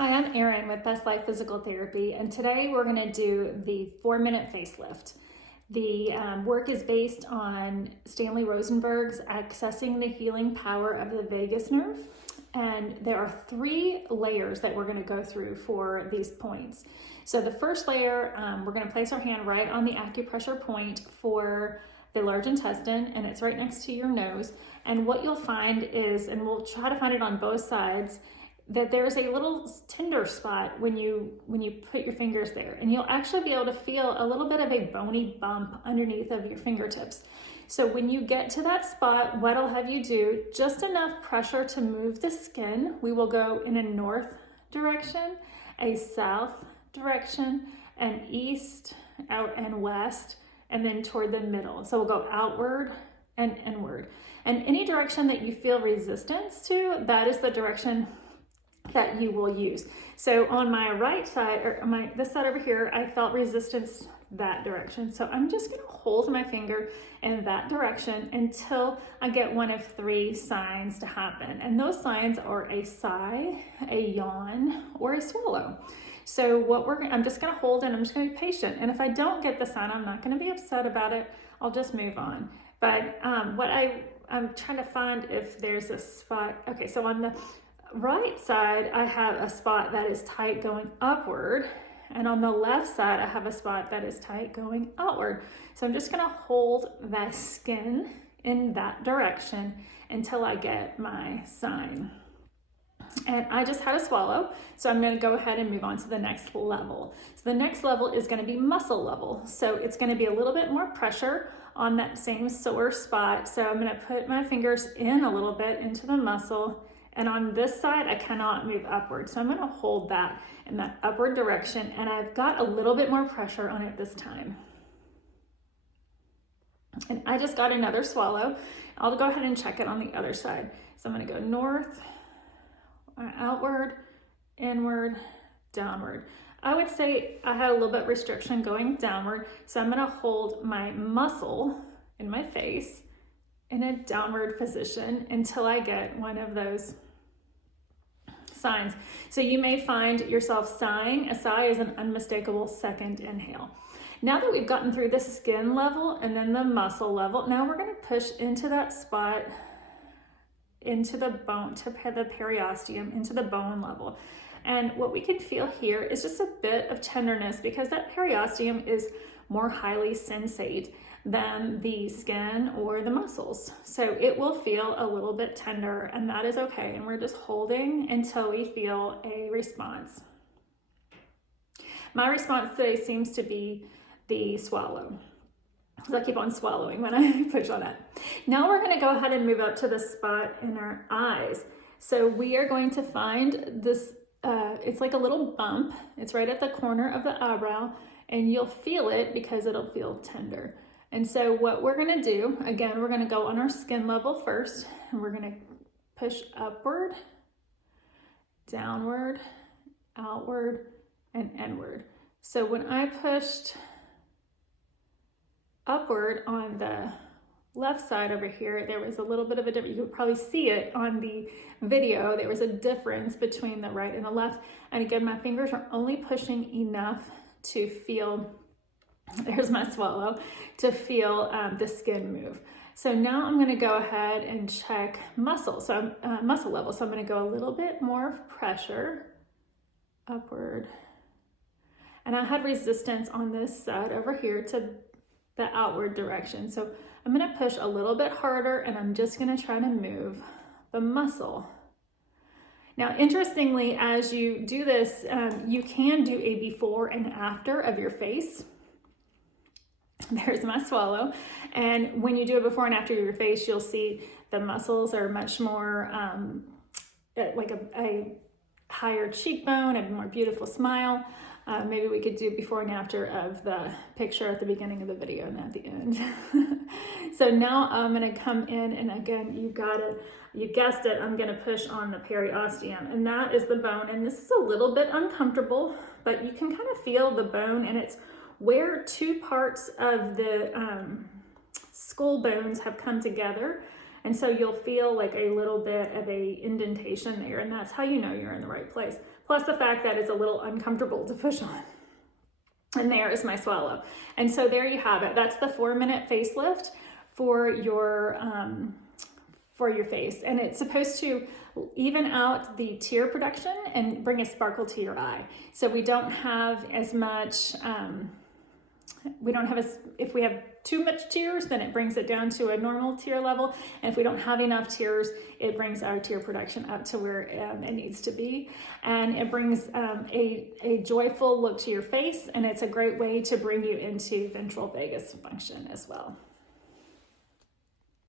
Hi, I'm Erin with Best Life Physical Therapy, and today we're going to do the 4-minute facelift. The work is based on Stanley Rosenberg's Accessing the Healing Power of the Vagus Nerve, and there are 3 layers that we're going to go through for these points. So the first layer, we're going to place our hand right on the acupressure point for the large intestine, and it's right next to your nose. And what you'll find is, and we'll try to find it on both sides, that there's a little tender spot when you put your fingers there, and you'll actually be able to feel a little bit of a bony bump underneath of your fingertips. So when you get to that spot, what I'll have you do, just enough pressure to move the skin. We will go in a north direction, a south direction, an east, out and west, and then toward the middle. So we'll go outward and inward. And any direction that you feel resistance to, that is the direction that you will use. So on my right side, or this side over here, I felt resistance that direction. So I'm just going to hold my finger in that direction until I get one of 3 signs to happen. And those signs are a sigh, a yawn, or a swallow. So I'm just going to hold and I'm just going to be patient. And if I don't get the sign, I'm not going to be upset about it. I'll just move on. But I'm trying to find if there's a spot. Okay, so on the right side, I have a spot that is tight going upward, and on the left side, I have a spot that is tight going outward. So I'm just gonna hold that skin in that direction until I get my sign. And I just had a swallow, so I'm gonna go ahead and move on to the next level. So the next level is gonna be muscle level. So it's gonna be a little bit more pressure on that same sore spot. So I'm gonna put my fingers in a little bit into the muscle. And on this side, I cannot move upward. So I'm going to hold that in that upward direction. And I've got a little bit more pressure on it this time. And I just got another swallow. I'll go ahead and check it on the other side. So I'm going to go north, outward, inward, downward. I would say I had a little bit of restriction going downward. So I'm going to hold my muscle in my face in a downward position until I get one of those signs. So you may find yourself sighing. A sigh is an unmistakable second inhale. Now that we've gotten through the skin level and then the muscle level, now we're going to push into that spot, into the bone, to the periosteum, into the bone level. And what we can feel here is just a bit of tenderness because that periosteum is more highly sensate than the skin or the muscles. So it will feel a little bit tender, and that is okay. And we're just holding until we feel a response. My response today seems to be the swallow. I keep on swallowing when I push on it. Now we're going to go ahead and move up to the spot in our eyes. So we are going to find this, it's like a little bump. It's right at the corner of the eyebrow, and you'll feel it because it'll feel tender. And so what we're going to do, again, we're going to go on our skin level first, and we're going to push upward, downward, outward, and inward. So when I pushed upward on the left side over here, there was a little bit of a difference. You could probably see it on the video. There was a difference between the right and the left. And again, my fingers are only pushing enough to feel, there's my swallow, to feel the skin move. So now I'm going to go ahead and check muscle. So muscle level. So I'm going to go a little bit more pressure upward. And I had resistance on this side over here to the outward direction. So I'm going to push a little bit harder, and I'm just going to try to move the muscle. Now, interestingly, as you do this, you can do a before and after of your face. There's my swallow. And when you do it before and after your face, you'll see the muscles are much more like a higher cheekbone, a more beautiful smile. Maybe we could do before and after of the picture at the beginning of the video and at the end. So now I'm going to come in, and again, you got it. You guessed it. I'm going to push on the periosteum, and that is the bone. And this is a little bit uncomfortable, but you can kind of feel the bone, and it's where 2 parts of the skull bones have come together. And so you'll feel like a little bit of a indentation there, and that's how you know you're in the right place. Plus the fact that it's a little uncomfortable to push on. And there is my swallow. And so there you have it. That's the 4-minute facelift for your face. And it's supposed to even out the tear production and bring a sparkle to your eye. So we don't have as much, if we have too much tears, then it brings it down to a normal tear level. And if we don't have enough tears, it brings our tear production up to where it needs to be. And it brings a joyful look to your face. And it's a great way to bring you into ventral vagus function as well.